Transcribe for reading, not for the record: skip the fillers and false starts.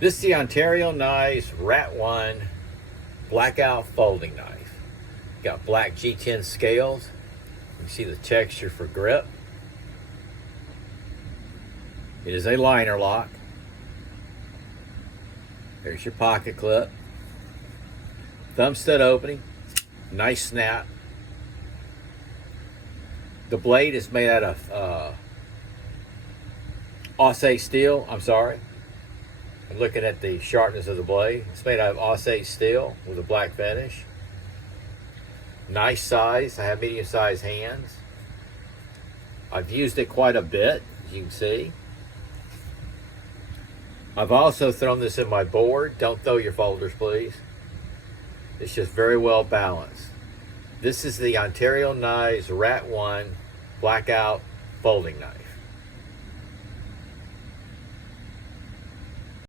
This is the Ontario Knives Rat 1 Blackout folding knife. Got black G10 scales. You can see the texture for grip. It is a LinerLock. There's your pocket clip. Thumb stud opening. Nice snap. The blade is made out of AUS steel. I'm sorry. I'm looking at the sharpness of the blade. It's made out of AUS steel with a black finish. Nice size. I have medium-sized hands. I've used it quite a bit, as you can see. I've also thrown this in my board. Don't throw your folders, please. It's just very well balanced. This is the Ontario Knives Rat 1 Blackout folding knife.